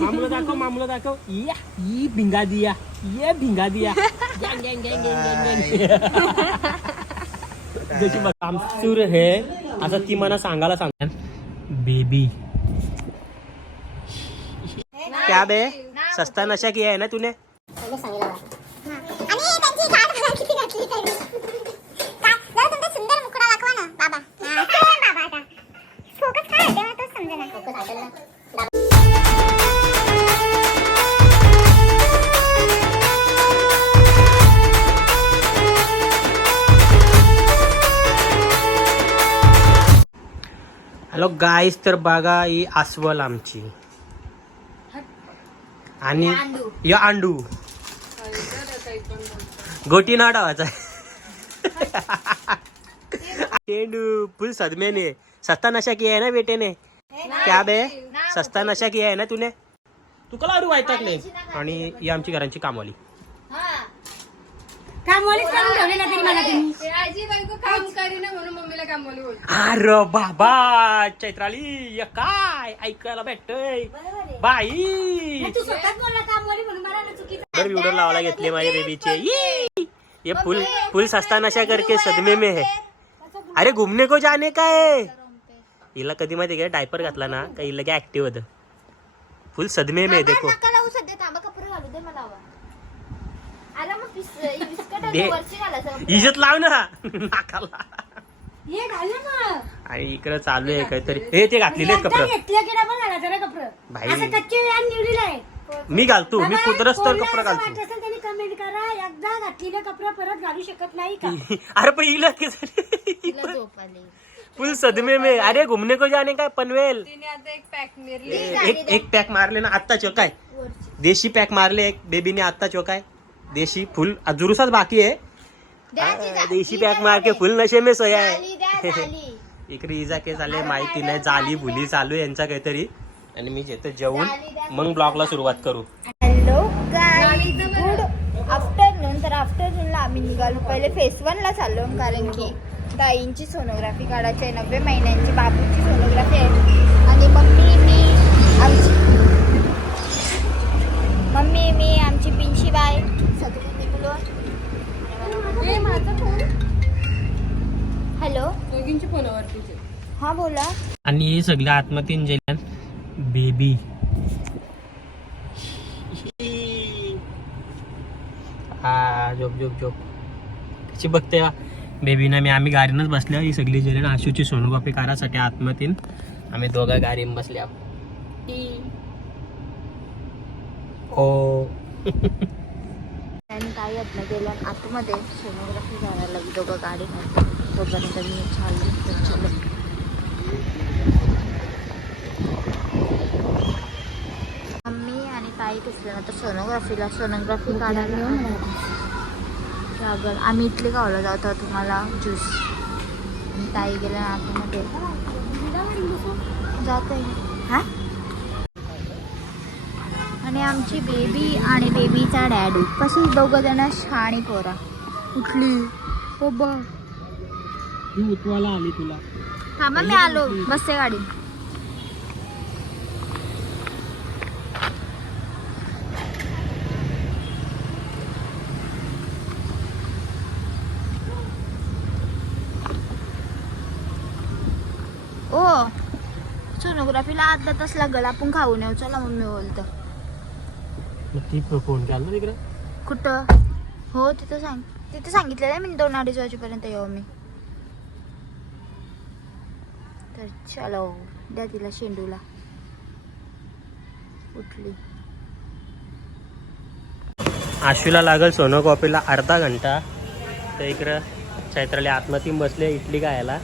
मामूला दाखव मामूला दाखव. या ई भिंगा दिया ये भिंगा दिया. गँग, गँग, गँग, गँग, गँग, गँग. जशी बघ आमचूर हे असं ती मला सांगायला सांग बेबी. क्या बे? सस्ता नशा किया है ना तूने? आणि हॅलो गाईस तर बघा ही अस्वल आमची. आणि यो अंडू. गोटी ना डावाचा. चेंडू फुल सदमेने सस्ता नशा किया है ना बेटे ने क्या बे? सस्ता नशा किया है ना तूने? तू कला अरू वायताकले आणि ही आमची घरांची कामवाली. कामवालीच ठेवलेला तरी मला तुम्ही. आजी बायको काम करीना म्हणून मम्मीला अरे बाबा चैत्राली हे काय? ऐकायला भेटतय. बाई. तू स्वतःच बोलला कामवाली म्हणून मला ना चुकीचं तर व्हिडिओ लावायला घेतले माझ्या बेबीचे ये ये फुल फुल सस्ता नशा करके सदमे में है. अरे घुमने को जाने का है? हिला कधी माहिती का? डायपर घातला ना का हिला काय ऍक्टिव्ह होतं. फुल सदमे में है, देखो. नका लावू सध्या थांबा कपडे घालू दे मला. आला मग बिस- बिस्किट आणि दे. वरची घालायचं. इजत लाव ना. नाकाला. हे आणि इकडे चालू आहे काहीतरी. हे ते घातलेले आहेत एकदा कपडे. घेतलं की डबल घाला जरा कपडं. भाई. असं कच्चे व्यान निवडीला आहे. मी घालतो. मी बाबा, कुदरस तर कोणाला कपडे असं घालतो. वाटत असेल त्यांनी कमेंट करा. एकदा घातलेलं कपडे परत घालू शकत नाही का? अरे पण तिला झोप आली. फुल सदमे में. अरे घुमने को जाने का है, पनवेल? तिने आता एक पॅक मिरली. एक एक पॅक मारले ना आत्ता चोकाय. देशी पॅक मारले एक. बेबीने आत्ता चोकाय. देशी फुल जुरुसाच बाकी आहे. आ. देशी पॅक मार के फुल नशे में सोया झाली, आहे झाली. इकडे इजा के झाले माहिती नाही जाली भुली चालू आहे यांचा काहीतरी. आणि मी जेतो जेवून. मग ब्लॉगला सुरुवात करू. हॅलो गुड आफ्टरनून तर आफ्टरनूनला आम्ही निघालो. पहिले फेस वनला चाललो कारण की ताईंची सोनोग्राफी काढायची आहे. नव्वद महिन्यांची बाबूची सोनोग्राफी आहे. आणि मम्मी मी आमची मम्मी मी आमची पिंशी बाय हे माझा फोन हॅलो दोघींची फोनवरतीच. हां बोला. आणि हे सगळे आत्महत्येन जेल्यान बेबी हा झोप झोप झोप. कशी बघते बेबीनं मी आम्ही गाडीनच बसल्या. ही सगळी जण आशूची सोनोग्राफी करायसाठी आत्महतीन आम्ही दोघा गाडीन बसल्या. हो. आणि काही यातनं गेल्या आतमध्ये सोनोग्राफी करायला लागली दोघं गाडीमध्ये तोपर्यंत मी चालली तर चलो मम्मी आणि ताई नंतर सोनोग्राफीला सोनोग्राफी काढायला लागल आम्ही इथले गावला जात तुम्हाला ज्यूस आणि ताई गेल्या आतमध्ये. जात. हा? आणि आमची बेबी आणि बेबीचा डॅडू कशी दोघं जण शाणी पोरा. उठली हो ती उतवाला आली तुला. थांबा मी आलो बसते गाडी ओ सोनोग्राफीला अर्धा तास लागल आपण खाऊन येऊ. चला मम्मी बोलतो. मग ती फोन केला ना तिकडे कुठं? हो तिथं सांग. तिथं सांगितलेलं आहे मी दोन अडीच वाजेपर्यंत येऊ मी. तर चलो द्या तिला शेंडूला. उठली. आशूला लागल सोनोकॉपीला अर्धा घंटा. तर इकडं चैत्राली आत्महतीम बसले इडली खायला.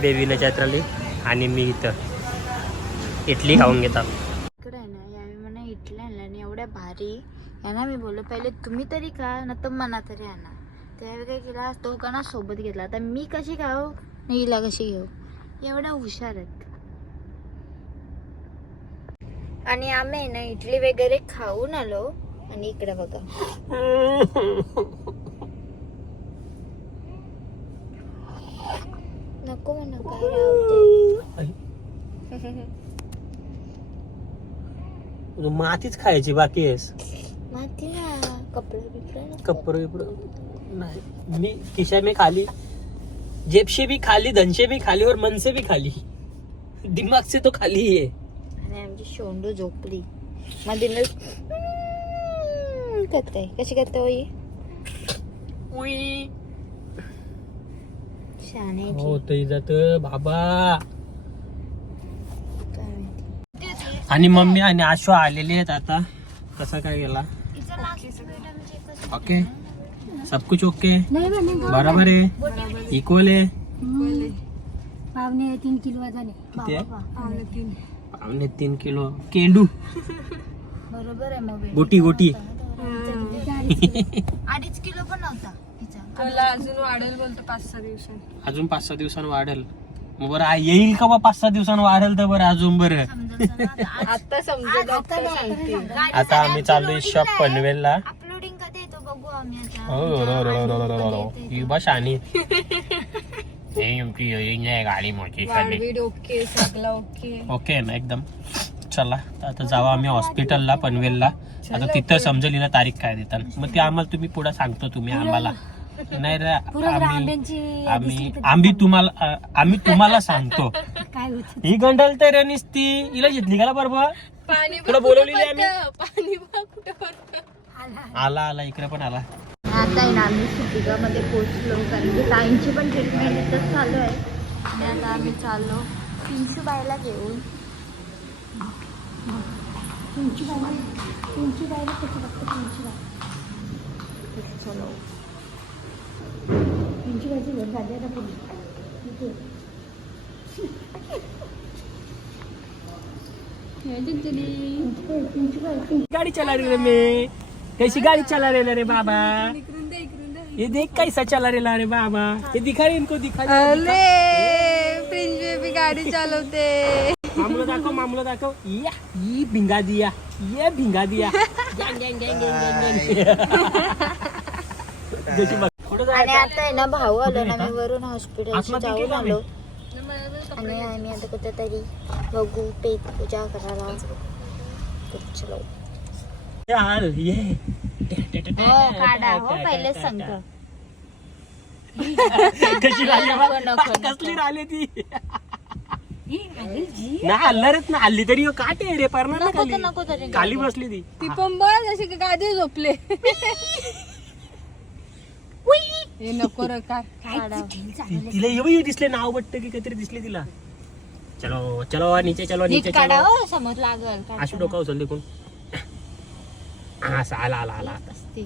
बेबीनं चैत्राली आणि मी इथं. इडली खाऊन घेतात इकडे आहे ना यावेळी मला इडल्या आणल्या आणि भारी यांना मी बोललो पहिले तुम्ही तरी खा ना तर मना तरी आणा. त्यावेळी काय केला तो का सोबत घेतला. आता मी कशी खाऊ आणि हिला कशी घेऊ? एवढ्या हुशार आहेत. आणि आम्ही ना इडली वगैरे खाऊन आलो. आणि इकडे बघा. नको म्हणा काय राहते मातीच खायची बाकी आहेस. ना कपडे बिपडे. कपडे बिपडे नाही. मी खिशा में खाली जेब से भी खाली धन से भी खाली और मन से भी खाली. दिमाग से तो खाली ही है आणि आमची शोंडू झोपली. करते. कशी करते होई? शाणे हो ते जात. बाबा काय माहिती आणि मम्मी आणि आशो आलेले आहेत आता. कसा काय गेला? ओके सब कुछ ओके बराबर आहे? इक्वल आहे? पावणे तीन किलो वजन पावणे तीन किलो. केंडू. बरोबर आहे गोटी गोटी. अडीच किलो पण नव्हता. तिचा तुला अजून वाढेल बोलतो पाच सहा दिवसांनी. अजून पाच सहा दिवसांनी वाढेल. बरं येईल का बा? पाच सहा दिवसांनी वाढेल तर बरं अजून बरं. आता समजा आता आम्ही चाललोय शॉप पनवेलला. अपलोडिंग हो, आणि. हे नाही गाडी मोठी ओके ओके. ना एकदम. चला आता जावा आम्ही हॉस्पिटलला पनवेलला. आता तिथं समजलेलं तारीख काय देतात मग ते आम्हाला तुम्ही पुढे सांगतो तुम्ही आम्हाला. नाही रे आम्ही आंब्यांची आम्ही आम्ही तुम्हाला आम्ही तुम्हाला सांगतो. काय होत? ही गंडल तर नुसती. हिला घेतली का बरोबर? पाणी तुला बोलवलेली आम्ही? पाणी बघ कुठं पडतं? आला. आला इकडे पण आला. आता आहे ना आम्ही सुटिकामध्ये पोहोचलो कारण की ताईंची पण ट्रीटमेंट इथंच चालू आहे. आणि आता आम्ही चाललो पिंशू बायला घेऊन. तुमची बाई तुमची बाईला कसं बघतं तुमची बाई चलो. तुमची बाईची घर झाली आता गाड़ी चला रही रे मैं कैसी गाड़ी चला रहे रे बाबा. ये देख कैसा चला रहे रे बाबा. ये दिखा रे इनको दिखा रे अरे प्रिंस बेबी गाडी चालवते. मामलो दाखव मामलो दाखव. या ये भिंगा दिया. ये भिंगा दिया. गँग, गँग, गँग, गँग, गँग, गँग. आणि? आता आहे ना भाऊ आलो ना मी वरून हॉस्पिटलशी आतमध्ये जाऊन आलो. आणि आम्ही आता कुठेतरी बघू पेट पूजा करायला. चलो. यार ये. हो काढा हो पहिलेच सांगतो कशी. कसली राहिली ती? ना हल्लारच ना हल्ली तरी काटे रे पडणार ना खाली. बसली ती. ती पण बघ जशी का गादी झोपले. हे नको रे काय काढा ती- तिला एवढी दिसले नाव वाटतं की काहीतरी दिसले तिला. चलो चलो नीचे चलो नीचे नीट काढा चलो. हो समोर लागल डोका उचल देखून हा आला आला आला. असते.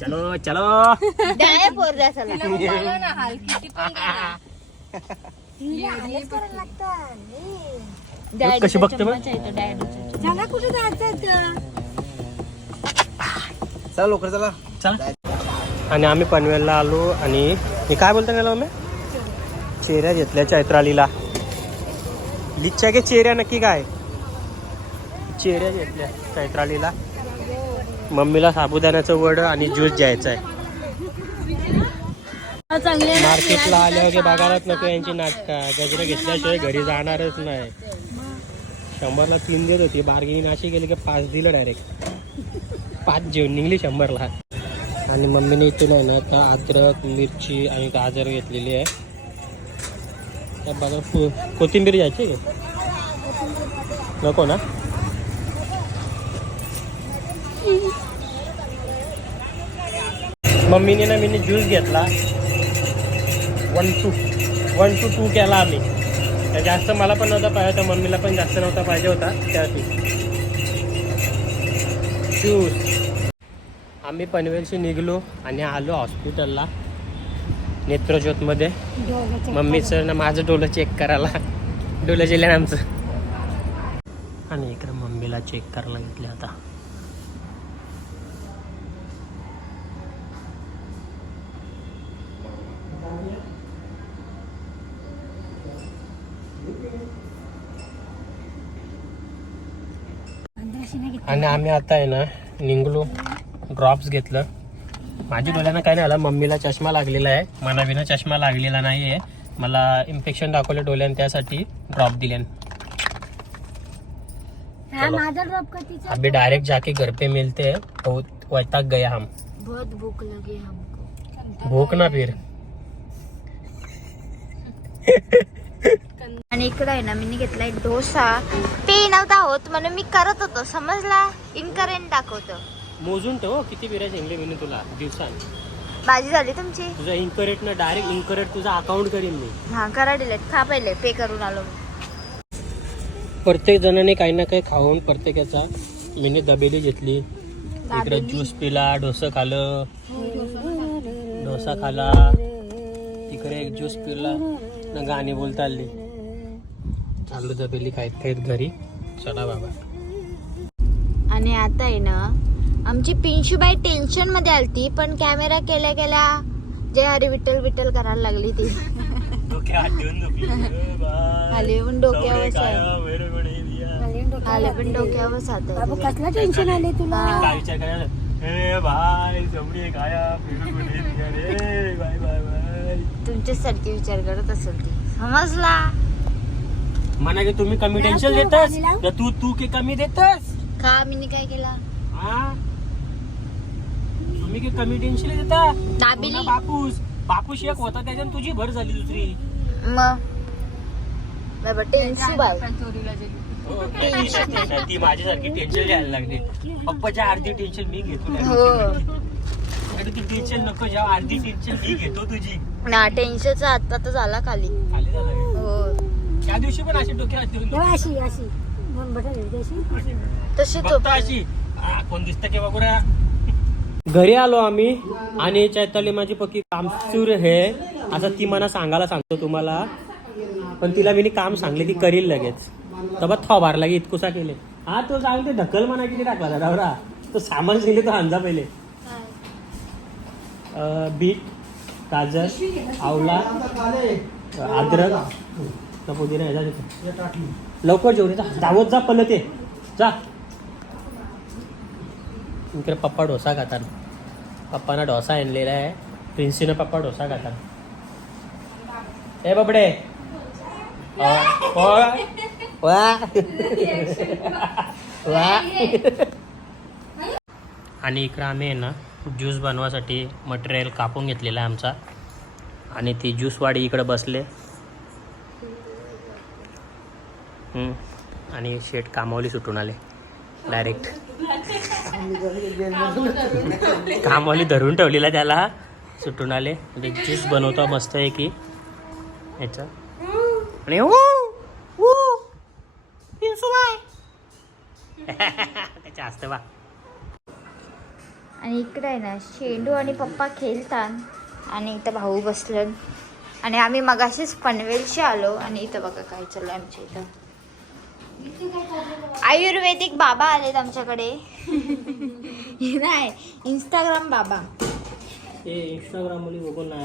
चलो चलो. द्या पोर द्या चला. तिला मग बोलव ना हाल किती पण करा. डॅडीचा कशी बघते बघ? चम्मच आहे तो, डॅडीचा. चला कुठे जायचं चला लवकर चला. चला. आणि आम्ही पनवेलला आलो आणि मी काय बोलतो गेलो आम्ही चेऱ्या घेतल्या चैत्रालीला. लिच्छा के चेऱ्या नक्की काय? चेऱ्या घेतल्या चैत्रालीला. मम्मीला साबुदाण्याचं वड आणि ज्यूस द्यायचं आहे. मार्केटला आल्यावर की बघायलाच नको यांची नाटका. गजरं घेतल्याशिवाय घरी जाणारच नाही. शंभरला तीन देत होती. बार्गेनिंग अशी गेली की पाच दिलं डायरेक्ट पाच जेवण निघली शंभरला. आणि मम्मीने इथून आहे ना का अद्रक मिरची आणि गाजर घेतलेली आहे. त्या बाजारात को- कोथिंबीर घ्यायची का? नको ना? मम्मीने ना मीने ज्यूस घेतला. One two one two two केला आम्ही. जास्त मला पण नव्हता पाहिजे होता मम्मीला पण जास्त नव्हता पाहिजे होता त्यासाठी. ज्यूस आम्ही पनवेलशी निघलो आणि आलो हॉस्पिटलला नेत्रज्योतमध्ये. मम्मीचं ना माझं डोलं चेक करायला. डोलं जेलं आमचं. आणि इकडे मम्मीला चेक करायला घेतले आता. आणि आम्ही आता आहे ना निघलो. ड्रॉप्स घेतलं. माझ्या डोळ्यांना काय नाही आलं. मम्मीला चष्मा लागलेला आहे. मला बिना चष्मा लागलेला नाही आहे मला इन्फेक्शन दाखवलं डोळ्यानं त्यासाठी ड्रॉप दिले. अभी डायरेक्ट जाके घर पे मिलते. हैं बहुत वैतक गया हम. बहुत भूक लगी हमको. भूख ना फिर. आणि इकडे आहे ना मी घेतलाय डोसा. पे नव्हता होत म्हणून मी करत होतो. समजला? इनकरेंट दाखवतो. मोजून ठेव हो, किती बिर्याणी सांगले मी तुला दिवसांनी. भाजी झाली तुमची? तुझा इनकरेट ना डायरेक्ट इनकरेट तुझा अकाउंट करीन मी. हा करा डिलेट खा पहिले पे करून आलो प्रत्येक जणाने काही ना काही खाऊन प्रत्येकाचा मीने दबेली घेतली. इकडे ज्यूस पिला डोसा खालं. डोसा खाला. इकडे एक ज्यूस पिला. ना गाणी बोलता आली चालू दबेली खायत खायत घरी. चला बाबा. आणि आता आहे ना आमची पिंशूबाई टेन्शनमध्ये आलती पण कॅमेरा केल्या केल्या जय हरी विठ्ठल विठ्ठल करायला लागली ती. आले पण डोक्यावर आले पण डोक्यावर साथ बाबू कसला टेन्शन आले तुला? बाय बाय तुमच्यासारखे विचार करत असेल ती. समजला? म्हणा की तुम्ही कमी टेन्शन देतस. तर तू तू की कमी देतस? का मी काय केला? हा? की कमी टेन्शन देता. दाबिली. पुन्हा बापूस. बापूस एक होता त्याच्यात तुझी भर झाली दुसरी. मग? बाबा टेन्शन बाय हो, टेन्शन ती माझ्यासारखी टेन्शन घ्यायला लागली. पप्पाच्या अर्धी टेन्शन मी घेतो हो. ती टेन्शन नको जेव्हा अर्धी टेन्शन मी घेतो तुझी. ना टेन्शनचा आता तर झाला खाली. खाली झालं का? हो. त्या दिवशी पण अशी डोक्यात ठेवून तेव्हा अशी अशी. दोन बटाटे होते अशी. तशी तो अशी. आ, कोण दिसतं की बघूया घरी आलो आम्ही आणि चैताली माझी पक्की कामचूर हे असं ती मला सांगायला सांगतो तुम्हाला. पण तिला मी काम सांगले ती करील लगेच. तर बघ थोबार लागे इतकुसा केले. हा तो सांगते ढकल म्हणा किती टाकला दादावरा तो सामान दिले तो हांजा पहिले. बीट गाजर आवला अद्रक तर पुदिना ह्याचा देतो. लवकर जेवण जा. धावत जा पलत. ते जा. इकडे पप्पा डोसा खातात. पप्पाना डोसा आणलेला आहे. प्रिन्सीनं पप्पा डोसा खातात. ए बाबडे. आणि इकडं आम्ही आहे ना ज्यूस बनवासाठी मटेरियल कापून घेतलेला आहे आमचा. आणि ती ज्यूसवाडी इकडं बसले. आणि शेट कामावली सुटून आले. डायरेक्ट. कामावली धरून ठेवलेला त्याला. सुटून आले. म्हणजे ज्यूस बनवतो मस्त आहे की ह्याचं आणि हो! हो! ऊ, त्याच्या असतं बा. आणि इकडे आहे ना शेंडू आणि पप्पा खेळतात. आणि इथं भाऊ बसलं आणि आम्ही मगाशीच पनवेलशी आलो. आणि इथं बघा काय चाललं आहे आमच्या इथं. आयुर्वेदिक बाबा आलेत आमच्याकडे. हे नाही इंस्टाग्राम बाबा. इंस्टाग्राममध्ये बघून ना.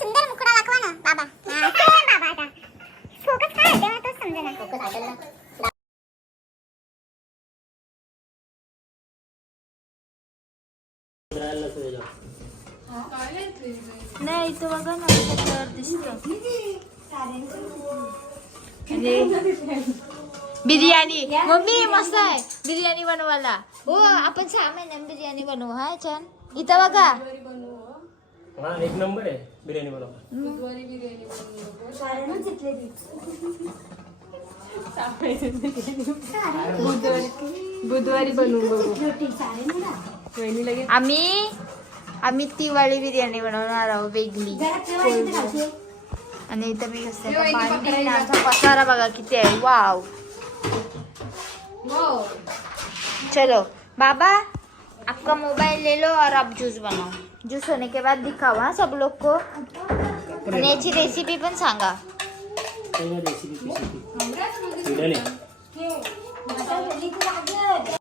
सुंदर मुखडा दाखवा ना बाबा. नाही इथं बघा ना कलर दिसत बिर्याणी. मम्मी मस्त आहे. बिर्याणी. बनवायला. हो आपण सहा महिन्यात बिर्याणी बनवू हा छान. इथं बघा. हा एक नंबर आहे बिर्याणी बनवा बुधवारी बनवून बघू आम्ही आम्ही ती वाली बिर्याणी बनवणार आहोत वेगळी. आणि इथं मी कसं आमचा पसारा बघा किती आहे. वाव. चलो. बाबा आपका मोबाइल ले लो और आप जूस बनाओ जूस होने के बाद दिखाओ हाँ सब लोग को. आणि याची रेसिपी पण सांगा.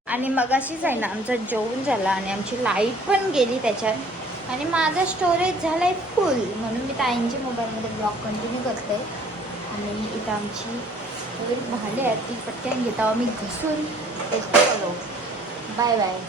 आणि मगाशीच आहे ना आमचं जेवण झाला आणि आमची लाइट पण गेली त्याच्यात. आणि माझा स्टोरेज झालाय फुल म्हणून मी ताईंच्या मोबाईलमध्ये ब्लॉग कंटिन्यू करते. आणि इथं आमची सगळी आहेत ती पटकन घेता मी घसून टेस्ट करू बाय बाय